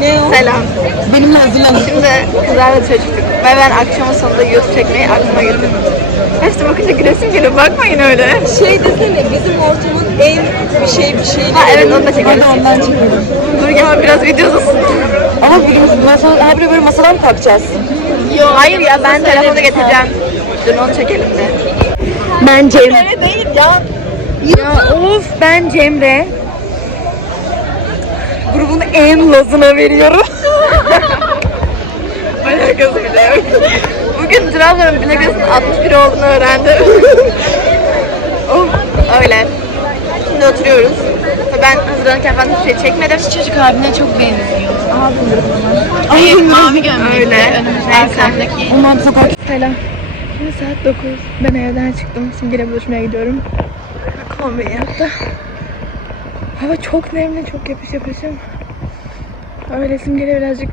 Ne o? Selam. Benimle hazırlanın. Şimdi kızlarla dışarı çıktık. Ve ben akşamın sonunda YouTube çekmeyi aklıma getirdim. Hepsi bakınca gülesim geliyor. Bakmayın öyle. Şey desene bizim ortamın en bir şey bir şey. Ha evet onu da çekeriz. Hadi ondan çekelim. Dur gel biraz video uzasın. Ama bugün masa, her biri böyle masadan mı kalkacağız? Yo hayır ya ben telefonu getireceğim. Dur onu çekelim de. Ben Cem. Öyle değil ya. Ya of ben Cemre. Grubun en lazına veriyorum. Alakası bile yok. Bugün Trabzon'un plakasının 61 olduğunu öğrendim. of öyle. Şimdi oturuyoruz. Ve Ben hazırlanırken ben hiçbir şey çekmedim. Çocuk abine çok benziyor. Ay, Mavi gömlekli Öyle. önümüzde arkamdaki. Aman sokak. Selam. Şimdi saat 9. Ben evden çıktım. Simge'yle buluşmaya gidiyorum. Kombin yaptı. Hava çok nemli, çok yapış yapışım. Öyle Simge'yle birazcık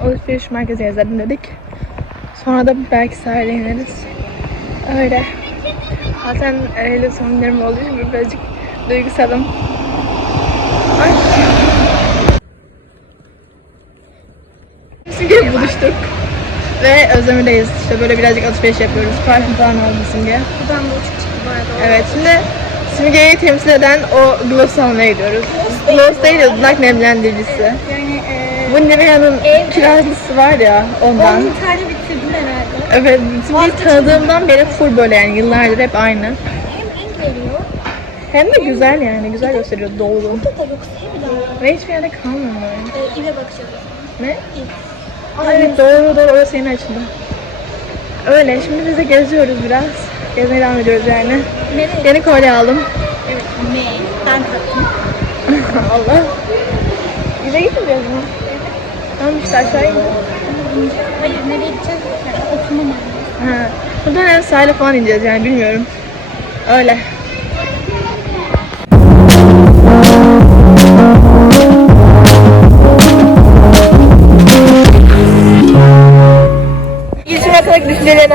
alışveriş merkezi gezelim dedik. Sonra da belki sahile ineriz. Öyle. Zaten öyle son günlerim olduğu için birazcık duygusalım. Ay. Simge'yle buluştuk. Ve Özdemir'deyiz. İşte böyle birazcık alışveriş yapıyoruz. Parfüm falan aldım Simge. Buradan da uçuk çıktı bayağı Evet şimdi Simge'yi temsil eden o gloss almaya gidiyoruz. Gloss değil de dudak nemlendiricisi. Yani e, Bu Nivea'nın kirazlısı var ya ondan. tane bitirdim herhalde. Evet Simge'yi tanıdığımdan beri full böyle yani yıllardır hep aynı. Hem veriyor. Hem de güzel yani güzel gösteriyor dolu. Da yoksa bir daha. Ve hiçbir yerde kalmıyor. E, İve bakacağız. Ne? Aa, evet doğru doğru orası yeni açıldı. Öyle şimdi biz de geziyoruz biraz. Gezmeye devam ediyoruz yani. Nereye? Yeni kolye aldım. Evet. Ne? Ben. Allah. Bize gitmeyeceğiz mi? Tamam işte aşağı in. Hayır nereye gideceğiz? Yani oturmam lazım. Ha. Muhtemelen sahile falan ineceğiz yani bilmiyorum. Öyle.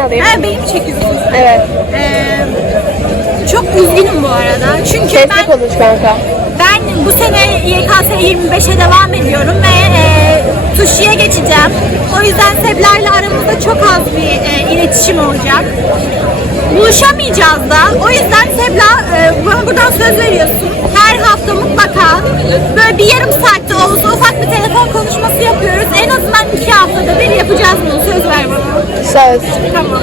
Düşüncelerini alayım. Ha, benim çekiyorsunuz. Evet. Ee, çok üzgünüm bu arada. Çünkü Sesli ben konuş kanka. Ben bu sene YKS 25'e devam ediyorum ve e, Tuşi'ye geçeceğim. O yüzden Sebler'le aramızda çok az bir e, iletişim olacak. Buluşamayacağız da. O yüzden Sebla e, bana buradan söz veriyorsun. Her hafta mutlaka böyle bir yarım saatte olsa ufak bir telefon konuşması yapıyoruz. En azından iki haftada bir yapacağız bunu. Söz ver bana. Söz. Tamam.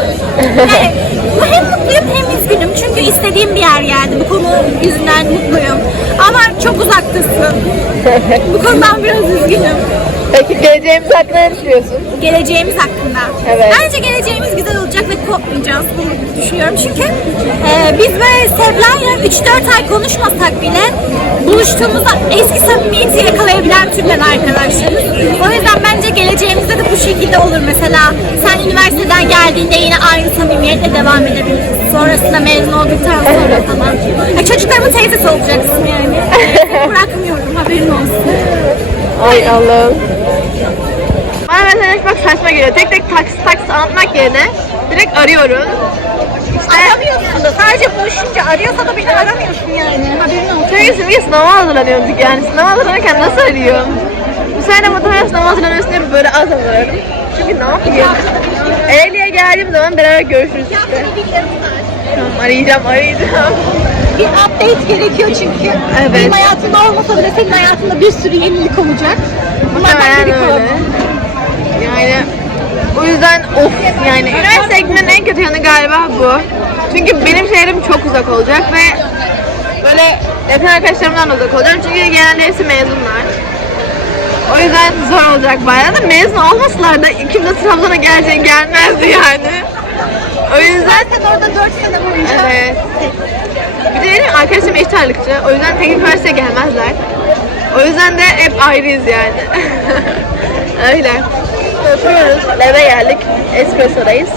Bu hem mutluyum hem üzgünüm çünkü istediğim bir yer geldi. Bu konu yüzünden mutluyum. Uzaktasın. Bu konudan biraz üzgünüm. Peki geleceğimiz hakkında ne düşünüyorsun? Geleceğimiz hakkında. Evet. Bence geleceğimiz güzel olacak ve kopmayacağız. Bunu düşünüyorum. Çünkü e, biz böyle Sevla'yla 3-4 ay konuşmasak bile buluştuğumuzda eski samimiyeti yakalayabilen türden arkadaşlarız. O yüzden bence geleceğimizde de bu şekilde olur. Mesela sen üniversiteden geldiğinde yine aynı samimiyetle devam edebiliriz. Sonrasında mezun olduktan sonra falan. Ya çocuklarımın teyzesi olacaksın yani. Haberin olsun. Ay Allah'ım. Bana mesela çok saçma geliyor. Tek tek taksi taksi anlatmak yerine direkt arıyoruz. Aramıyorsun da sadece buluşunca arıyorsa da beni aramıyorsun yani. Haberin olsun. Çünkü simge sınava hazırlanıyorduk yani. Sınava hazırlanırken nasıl arıyorum? Bu sene muhtemelen sınava hazırlanıyorsun diye böyle az hazırlarım. Çünkü ne yapayım? Eylül'e geldiğim zaman beraber görüşürüz işte. Tamam arayacağım arayacağım. Bir update gerekiyor çünkü. Evet. Benim hayatımda olmasa bile senin hayatında bir sürü yenilik olacak. Bunlardan biri öyle. Yani o yüzden of yani üniversite eğitiminin en kötü yanı galiba bu. Çünkü benim şehrim çok uzak olacak ve böyle yakın arkadaşlarımdan uzak olacağım çünkü genelde hepsi mezunlar. O yüzden zor olacak bayağı da mezun olmasalar da ikimiz de Trabzon'a geleceğin gelmezdi yani. O yüzden Sen orada 4 sene boyunca Evet. Bir de benim arkadaşım eşit ağırlıkçı. O yüzden teknik üniversiteye gelmezler. O yüzden de hep ayrıyız yani. Öyle. Oturuyoruz. Eve geldik. Espresso'dayız.